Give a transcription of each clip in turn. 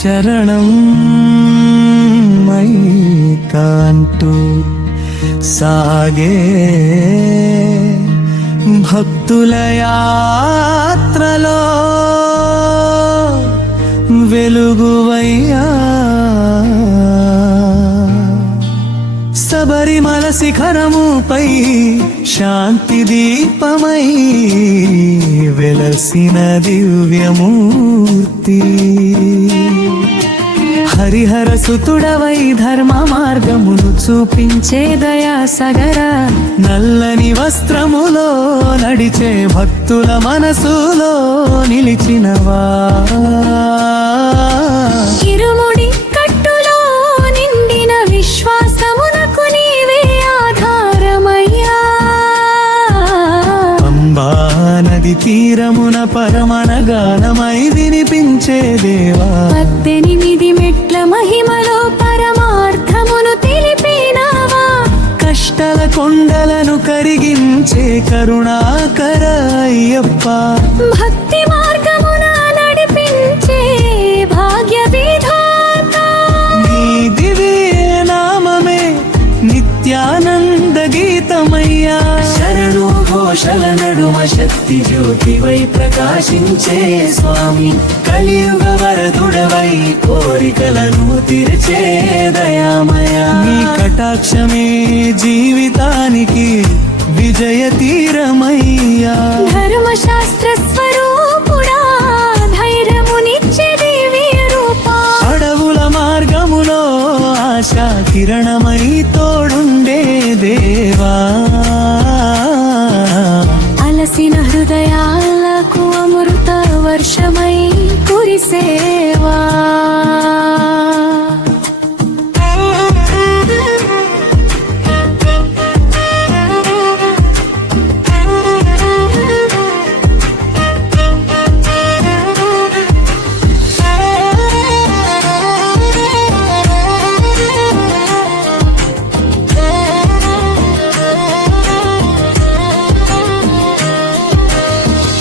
శరణం మయ్యంటూ సాగే భక్తుల యాత్రలో వెలుగువయ్యా శబరిమల శిఖరముపై శాంతి దీపమై వెలసిన దివ్యమూర్తి హరిహర సుతుడవై ధర్మ మార్గమును చూపించే దయా సగర నల్లని వస్త్రములో నడిచే భక్తుల మనసులో నిలిచినవా ఇరుముడి కట్టులో నిండిన విశ్వాసమునకు నీవే ఆధారమయ్యా అంబా నది తీరమున పరమన గానమై వినిపించే దేవా 18 మెట్ల మహిమలో పరమార్థమును తెలిపినావా కష్టల కొండలను కరిగించే కరుణాకర అయ్యప్ప భక్తి మార్గమున నడిపించే భాగ్య విధాత నీ దివ్య నామమే నిత్యానంద గీతమయ్యా శరణు ఘోషల నడుమ శక్తి జ్యోతివై ప్రకాశించే స్వామి కలియుగ వరదుడవై కోరికలను తీర్చే దయామయ నీ కటాక్షమే జీవితానికి విజయ తీరమయ్యా ధర్మశాస్త్ర స్వరూపుడా ధైర్యమునిచ్చే దివ్య రూపా అడవుల మార్గములో ఆశా కిరణమై తోడుండే దేవా అలసిన హృదయాలకు అమృత వర్షమై కురిసేవా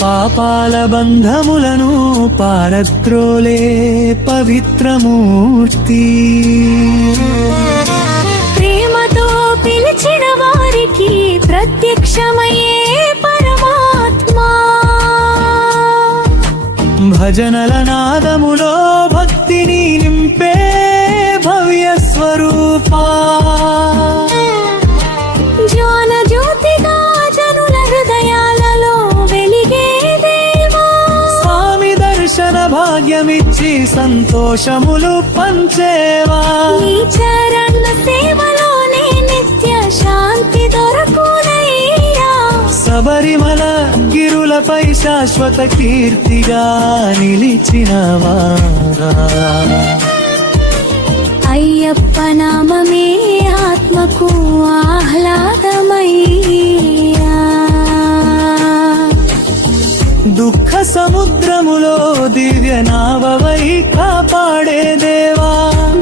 పాపాల బంధములను పారద్రోలే పవిత్రమూర్తి ప్రేమతో పిలిచిన వారికి ప్రత్యక్షమయ్యే పరమాత్మా భజనల నాదములో భక్తిని నింపే భవ్య స్వరూపా జ్ఞాన జ్యోతిగా జనుల హృదయాలలో వెలిగే దేవా స్వామి దర్శన భాగ్యమిచ్చి సంతోషములు పంచేవా నీ చరణ సేవలోనే నిత్య శాంతి దొరకునయ్యా శబరిమల గిరులపై శాశ్వత కీర్తిగా నిలిచినవా అయ్యప్ప నామమే ఆత్మకు ఆహ్లాదమయ్యా దుఃఖ సముద్రములో దివ్య నావవై కాపాడే దేవా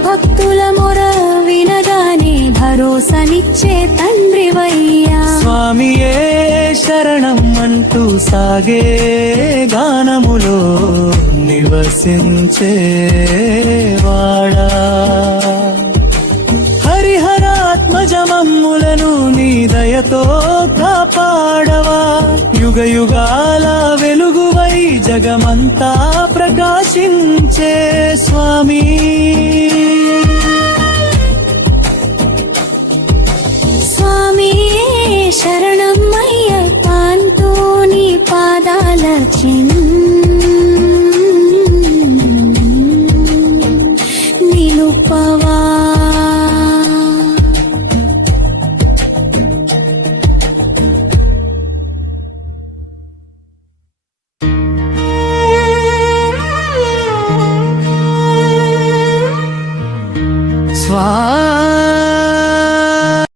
భక్తుల మొర వినగానే భరోసనిచ్చే తండ్రివయ్యా స్వామియే శరణం అంటూ సాగే గానములో నివసించే వాడా హరిహరాత్మజమమ్ములను నీ దయతో కాపాడవా యుగ యుగాల వెలుగువై జగమంతా ప్రకాశించే స్వామి స్వామి శరణం అయ్యప్ప అంటూ నీ పాదాల చిన్న